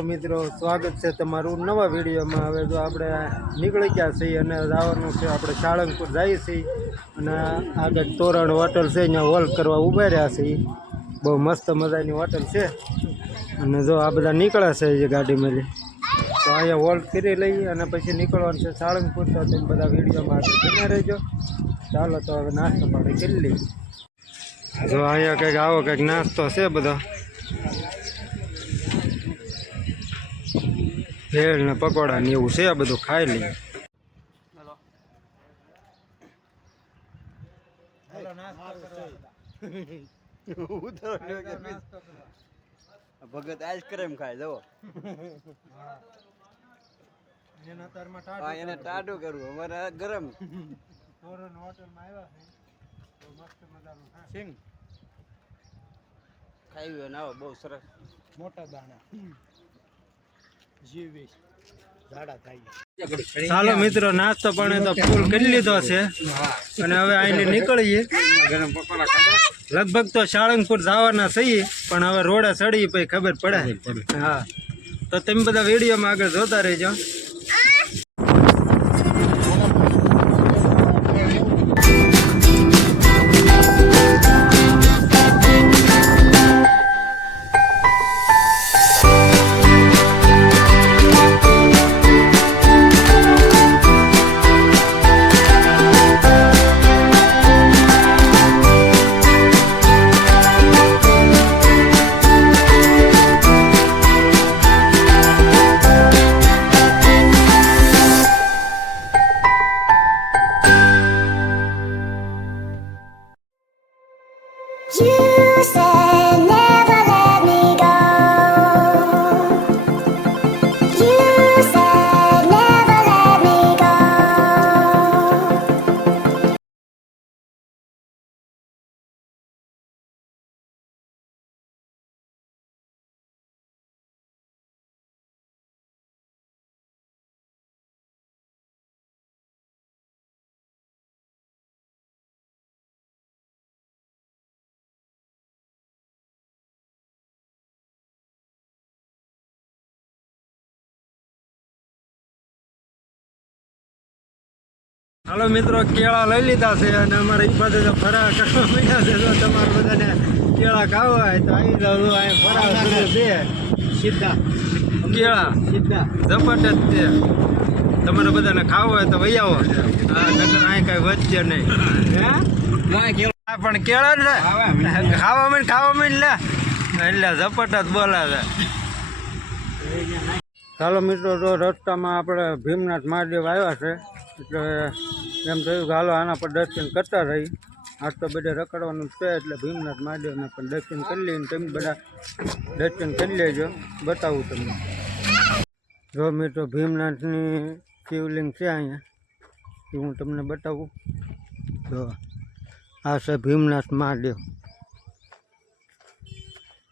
હાલો મિત્રો, સ્વાગત છે તમારું નવા વિડીયોમાં. હવે જો આપણે નીકળી ગયા છીએ અને જવાનું છે આપણે સાળંગપુર જઈએ છીએ અને આગળ તોરણ હોટલ છે, અહીંયા હોલ કરવા ઊભા રહ્યા છીએ. બહુ મસ્ત મજાની હોટલ છે. અને જો આ બધા નીકળ્યા છે એ ગાડી તો અહીંયા હોલ્ડ કરી લઈએ અને પછી નીકળવાનું છે સાળંગપુર. તો તમે બધા વિડીયોમાં આગળ બન્યા રહેજો. ચાલો તો હવે નાસ્તો પાણી કરી લઈએ. જો અહીંયા કંઈક આવો કંઈક નાસ્તો છે બધો. ભેળ ને પકોડા ને એવું છે, આ બધું ખાઈ લઈએ. ભગત આઈસ્ક્રીમ ખાય જવો એને ટાડું કરવું અમારે ગરમ. ખાઈ ના બહુ સરસ. મોટા દાણા ચાલો મિત્રો, નાસ્તો પણ તો ફૂલ કરી લીધો છે. અને હવે અહીંને નીકળીએ. લગભગ તો સાળંગપુર જવાના છીએ, પણ હવે રોડે ચડીએ પછી ખબર પડે. હા. તો તમે બધા વિડીયોમાં આગળ જોતા રહેજો. હાલો મિત્રો કેળા લઈ લીધા છે અને અમારે એ પાસે તો ફરા કરવા માંડ્યા છે તો તમારે બધાને કેળા ખાવા હોય તો આવી જાવ અહીં શરૂ છે સીધા. કેળા? સીધા. ઝપટ જ છે. તમારે બધાને ખાવું હોય તો વહી આવો. હા નગર અહીં કાંઈ વધશે નહીં. પણ કેળા ને ખાવા મીન ખાવા મીન લે. એટલે ઝપટ જ બોલાવે. ચાલો મિત્રો તો રસ્તામાં આપણે ભીમનાથ મહાદેવ આવ્યા છે. એટલે એમ થયું કે હાલો આના પર દર્શન કરતા રહી. આજ તો બધે રખડવાનું છે એટલે ભીમનાથ મહાદેવને પણ દર્શન કરી લઈને તમે બધા દર્શન કરી લેજો. બતાવું તમને. જો મિત્રો ભીમનાથની શિવલિંગ છે અહીંયા. એ હું તમને બતાવું. જો આ છે ભીમનાથ મહાદેવ.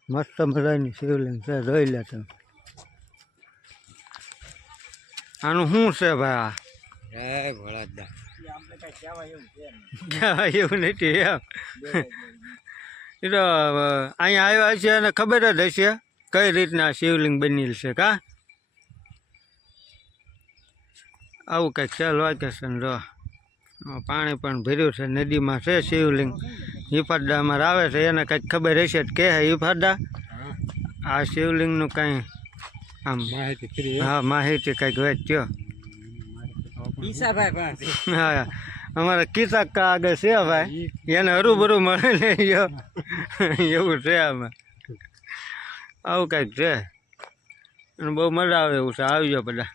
મસ્ત મજાની શિવલિંગ છે. જોઈ લે તમે. આનું શું છે ભાઈ આ? હે ભોળાદા કહેવાય એવું નથી એમ. એ તો અહીંયા આવ્યા છે અને ખબર જ હશે કઈ રીતના શિવલિંગ બનેલ છે કા? આવું કંઈક છે લોકેશન જો. પાણી પણ ભર્યું છે નદીમાં છે શિવલિંગ. હિફાડા અમારે આવે છે એને કંઈક ખબર હશે જ કે હિફાડા આ શિવલિંગનું કાંઈ આમ માહિતી હા માહિતી કંઈક વેચ્યો. હા અમારા કિસ્સા કા આગળ છે ભાઈ. એને હરુભરું મળે ને એવું છે અમે આવું કંઈક છે. અને બહુ મજા આવે એવું છે. આવજો બધા.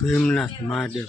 ભીમનાથ મહાદેવ.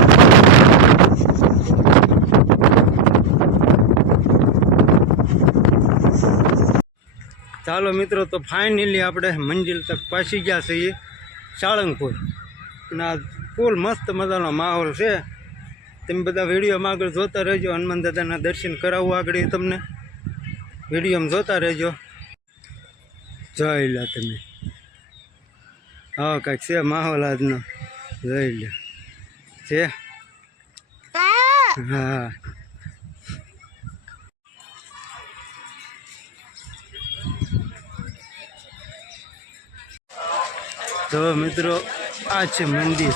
ચાલો મિત્રો તો ફાઇનલી આપણે મંજિલ તક પાસી ગયા છીએ સાળંગપુર. અને આ ફૂલ મસ્ત મજાનો માહોલ છે. તમે બધા વિડીયોમાં આગળ જોતા રહેજો હનુમાન દાદાના દર્શન કરાવવું આગળ તમને. વિડીયોમાં જોતા રહેજો. જોઈ લો તમે. હા કાંઈક છે માહોલ આજનો. જોઈ લો છે? હા. તો મિત્રો આ છે મંદિર.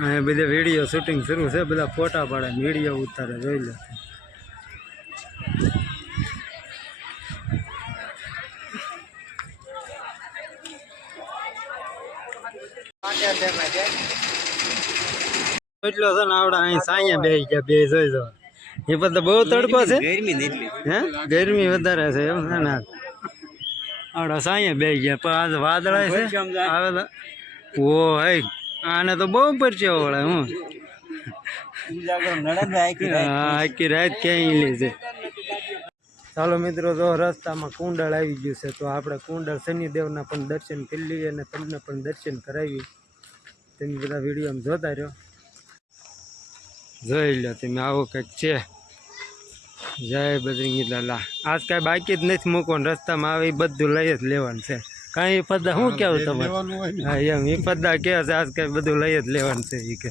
અહીંયા બધા વીડિયો શૂટિંગ શરૂ છે બધા ફોટા પાડે ને વીડિયો ઉતારે જોઈ લો. એટલો છે ને આવડે અહીં સાયા બે ગયા બે જોઈ જો એ બધા બહુ તડકો છે? હે? ગરમી વધારે છે એમ છે ને? આવડા સાયા બે ગયા પણ આજ વાદળા છે. આવે તો ઓ હે. આને તો બહુ પરચ્યો વળે હું. આખી રાત ક્યાંય લીધે ચાલો મિત્રો તો રસ્તામાં કુંડળ આવી ગયું છે તો આપણે કુંડળ શનિદેવના પણ દર્શન કરી લઈએ અને તમને પણ દર્શન કરાવી તમે બધા વિડીયોમાં જોતા રહ્યો જોઈ લો તમે આવો કંઈક છે. જય બજરંગી લાલા આજ કાંઈ બાકી જ નથી મૂકવાનું રસ્તામાં આવે એ બધું લઈ જ લેવાનું છે. કાંઈ પદ્ધા શું કેવું તમારે? હા એમ એ પદ્ધા કે છે આજ કાંઈ બધું લઈ જ લેવાનું છે એ કે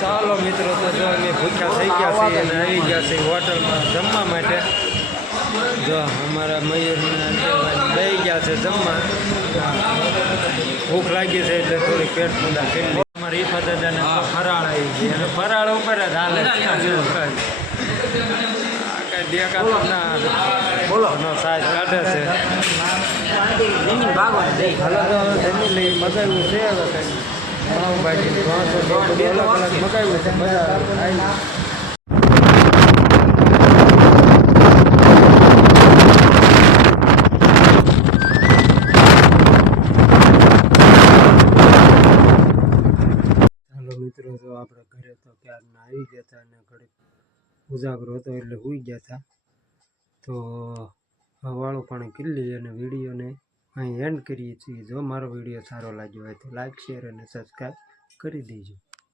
ચાલો મિત્રો તો જો અમે ભૂખ્યા થઈ ગયા છીએ અને આવી ગયા છીએ હોટલમાં જમવા માટે જો અમારા મયુરના બે ગયા છે જમવા ભૂખ લાગી છે એટલે થોડી પેટ પૂજા કરી અમારી ઈફા દાદાને ફરાળ આવી ગઈ અને ફરાળ ઉપર જ હાલે બોલો નો કાઢે છે હાલો તો જમી લઈ મગાવ્યું છે હવે કંઈ પાઉંભાજી મિત્રો તો આપણે ઘરે તો ક્યારના આવી ગયા હતા અને ઘડીક ઉજાગરો હતો એટલે સુઈ ગયા હતા. તો હવાળું પાણી કિલ્લી અને વિડીયોને અહીં એન્ડ કરીએ છીએ. જો મારો વીડિયો સારો લાગ્યો હોય તો લાઈક શેર અને સબસ્ક્રાઈબ કરી દેજો.